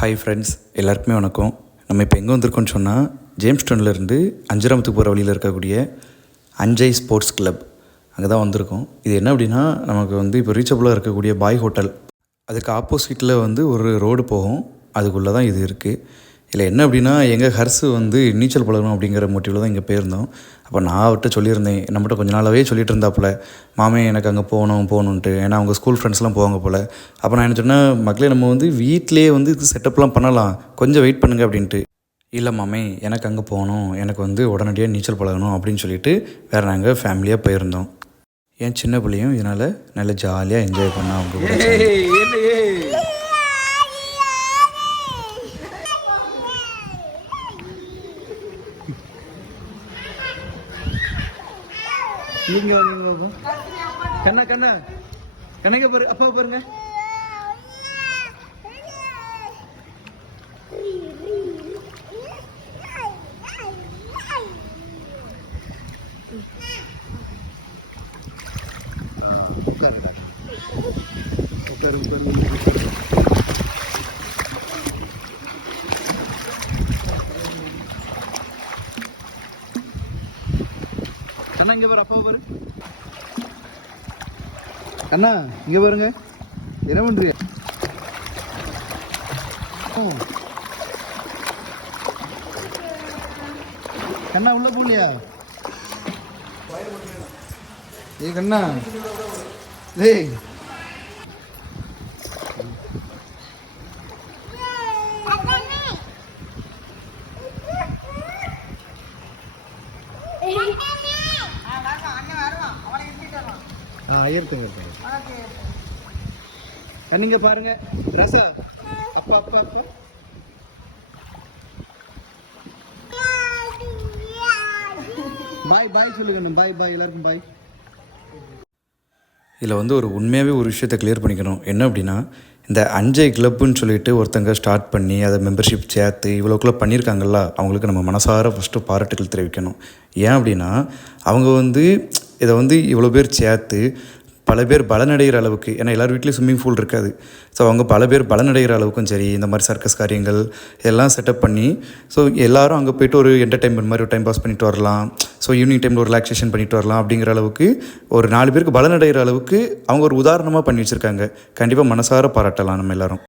Hi friends, எல்லாருக்குமே வணக்கம். நம்ம இப்போ எங்கே வந்திருக்கோம்னு சொன்னால், ஜேம்ஸ்டவுன்லேருந்து அஞ்சராமத்துக்கு போகிற வழியில் இருக்கக்கூடிய அஞ்சை ஸ்போர்ட்ஸ் கிளப் அங்கே தான் வந்திருக்கோம். இது என்ன அப்படின்னா, நமக்கு இப்போ ரீச்சபுளாக இருக்கக்கூடிய பாய் ஹோட்டல் அதுக்கு ஆப்போசிட்டில் ஒரு ரோடு போகும். அதுக்குள்ளே தான் இது இருக்குது. இதில் என்ன அப்படின்னா, எங்கள் ஹர்ஸு நீச்சல் பழகணும் அப்படிங்கிற மோட்டிவில் தான் இங்கே போயிருந்தோம். அப்போ நான் அவர்கிட்ட சொல்லியிருந்தேன், நம்மகிட்ட கொஞ்ச நாளாகவே சொல்லிட்டு இருந்தாப்புல, மாமே எனக்கு அங்கே போகணுன்ட்டு. ஏன்னா அவங்க ஸ்கூல் ஃப்ரெண்ட்ஸ்லாம் போவாங்க போல். அப்போ நான் என்ன சொன்னேன், மக்களே நம்ம வீட்டிலேயே இது செட்டப்லாம் பண்ணலாம், கொஞ்சம் வெயிட் பண்ணுங்க அப்படின்ட்டு. இல்லை மாமே, எனக்கு அங்கே போகணும், எனக்கு உடனடியாக நீச்சல் பழகணும் அப்படின்னு சொல்லிட்டு வேறு நாங்கள் ஃபேமிலியாக போயிருந்தோம். என் சின்ன பிள்ளையும் இதனால் நல்லா ஜாலியாக என்ஜாய் பண்ண அவங்க கண்ணா கண்ணா கண்ணங்க பாரு, அப்பா பாருங்க. உட்காருடா, உட்காரு உட்காரு. கண்ணா இங்க பாரு, அப்பா பாரு. அண்ணா இங்க பாருங்க, என்ன பண்றீங்க? கண்ணா உள்ள போலியா? ஏ கண்ணா, ஏய் கண்ணுங்க பாருங்க. ரசா, அப்பா அப்பா அப்பா. பாய் பாய் சொல்லுங்க. பாய் பாய், எல்லாருக்கும் பாய். இதில் ஒரு உண்மையாகவே ஒரு விஷயத்தை கிளியர் பண்ணிக்கணும். என்ன அப்படின்னா, இந்த அஞ்சை கிளப்புன்னு சொல்லிட்டு ஒருத்தங்க ஸ்டார்ட் பண்ணி அதை மெம்பர்ஷிப் சேர்த்து இவ்வளோக்குள்ளே பண்ணியிருக்காங்கல்ல, அவங்களுக்கு நம்ம மனசார ஃபஸ்ட்டு பாராட்டுகள் தெரிவிக்கணும். ஏன் அப்படின்னா, அவங்க இதை இவ்வளோ பேர் சேர்த்து பல பேர் பலனடைகிற அளவுக்கு, ஏன்னா எல்லோரும் வீட்லேயும் ஸ்விம்மிங் பூல் இருக்காது. ஸோ அவங்க பல பேர் பலனடைகிற அளவுக்கும் சரி, இந்த மாதிரி சர்க்கஸ் காரியங்கள் எல்லாம் செட்டப் பண்ணி, ஸோ எல்லோரும் அங்கே போய்ட்டு ஒரு என்டர்டைன்மெண்ட் மாதிரி ஒரு டைம் பாஸ் பண்ணிட்டு வரலாம், ஸோ ஈவினிங் டைமில் ஒரு ரிலாக்ஸேஷன் பண்ணிட்டு வரலாம் அப்படிங்கிற அளவுக்கு ஒரு 4 பேருக்கு பலனடைகிற அளவுக்கு அவங்க ஒரு உதாரணமாக பண்ணி வச்சுருக்காங்க. கண்டிப்பாக மனசார பாராட்டலாம் நம்ம எல்லோரும்.